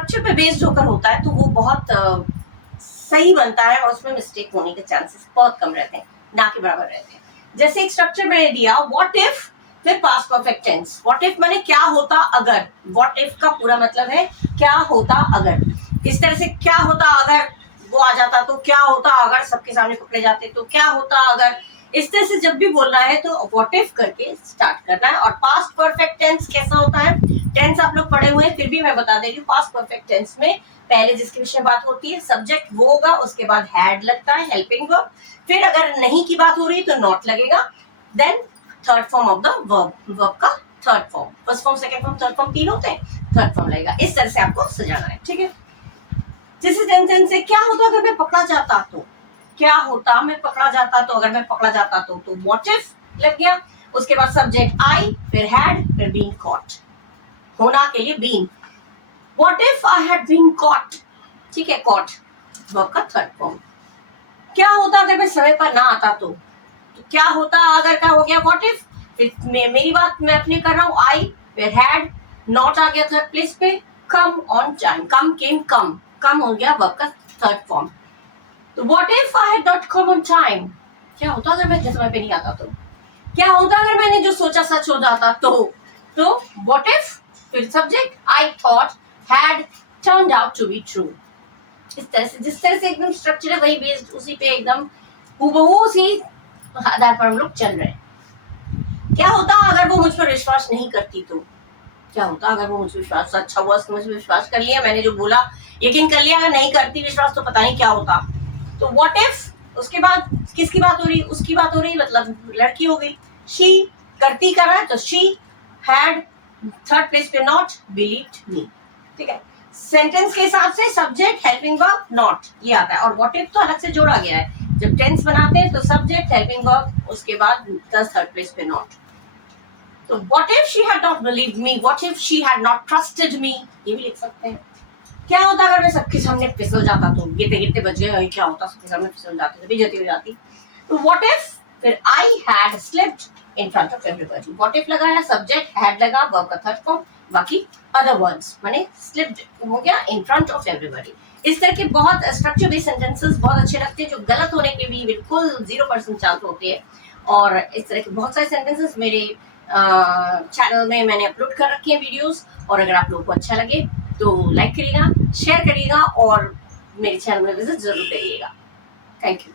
Structure पे based होकर होता है तो वो बहुत सही बनता है और उसमें मिस्टेक होने के चांसेस बहुत कम रहते हैं, ना के बराबर रहते हैं। जैसे एक स्ट्रक्चर मैंने दिया व्हाट इफ, फिर past perfect tense. What if माने क्या होता अगर, व्हाट इफ का पूरा मतलब है क्या होता अगर। इस तरह से क्या होता अगर वो आ जाता, तो क्या होता अगर सबके सामने पकड़े जाते, तो क्या होता अगर। इस तरह से जब भी बोलना है तो व्हाट इफ करके स्टार्ट करना है। और पास्ट परफेक्ट टेंस कैसा होता है, टेंस आप लोग पढ़े हुए हैं फिर भी मैं बता दे रही हूँ। पास्ट परफेक्ट टेंस में पहले जिसके विषय बात होती है सब्जेक्ट वो होगा, उसके बाद हैड लगता है हेल्पिंग वर्ब, फिर अगर नहीं की बात हो रही है तो नॉट लगेगा, then third form of the verb, verb का third form, first form second form third form तीन होते हैं, थर्ड फॉर्म लगेगा। इस तरह से आपको सजाना है, ठीक है। जैसे सेंटेंस से क्या होता अगर मैं पकड़ा जाता तो, क्या होता मैं पकड़ा जाता तो, अगर मैं पकड़ा जाता तो व्हाट इफ लग गया, उसके बाद सब्जेक्ट आई, फिर हैड, फिर बीन कॉट, होना के लिए been. What if I had been caught, ठीक है, कॉट वर्ब का थर्ड फॉर्म। क्या होता अगर मैं समय पर ना आता तो क्या होता अगर का हो गया व्हाट इफ, फिर मेरी बात मैं अपनी कर रहा हूँ आई, फिर हैड, नॉट आ गया थर्ड प्लेस पे, कम ऑन टाइम, कम केम कम, कम हो गया वर्ब का थर्ड फॉर्म। तो what if I had not come on time, क्या होता अगर मैं समय पे नहीं आता तो, क्या होता अगर मैंने जो सोचा सच हो जाता तो व्हाट इफ, फिर subject I thought, had turned out to be true. इस तरह से जिस तरह से एकदम स्ट्रक्चर है वही बेस्ड उसी पे एकदम हूबहू उसी आधार पर हम लोग चल रहे हैं। क्या होता अगर वो मुझ पर विश्वास नहीं करती तो, क्या होता अगर वो मुझ पर विश्वास, अच्छा हुआ मुझ पर विश्वास कर लिया, मैंने जो बोला यकीन कर लिया, अगर नहीं करती विश्वास तो पता नहीं क्या होता। तो व्हाट इफ, उसके बाद किसकी बात हो रही, उसकी बात हो रही, मतलब लड़की हो गई, शी करती कर रहा है तो शी हैड, थर्ड प्लेस पे नॉट, बिलीव्ड मी, ठीक है। सेंटेंस के हिसाब से सब्जेक्ट हेल्पिंग वर्ब नॉट ये आता है, और व्हाट इफ तो अलग से जोड़ा गया है। जब टेंस बनाते हैं तो सब्जेक्ट हेल्पिंग वर्ब, उसके बाद थर्ड प्लेस पे नॉट। तो what if she had not believed me, what if she had not trusted me, ये भी लिख सकते हैं। क्या होता अगर मैं सबके सामने फिसल जाता तो, गिरते गिरते बच गए, क्या होता सबके सामने फिसल जाते तो बेइज्जती हो जाती। तो व्हाट इफ, फिर I had slipped in front of everybody, what if लगाया, सब्जेक्ट हैड लगा, वर्ब का थर्ड फॉर्म, बाकी अदर वर्ड्स माने स्लिप्ड हो गया इन फ्रंट ऑफ एवरीबॉडी। इस तरह के बहुत स्ट्रक्चर बेस्ड सेंटेंसेस बहुत अच्छे लगते हैं जो गलत होने के भी बिल्कुल 0% चांस होते हैं। और इस तरह के बहुत सारे सेंटेंसेस मेरे चैनल में मैंने अपलोड कर रखे हैं वीडियोस, और अगर आप लोगों को अच्छा लगे तो लाइक करिएगा, शेयर करिएगा और मेरे चैनल में विजिट जरूर करिएगा। Thank you.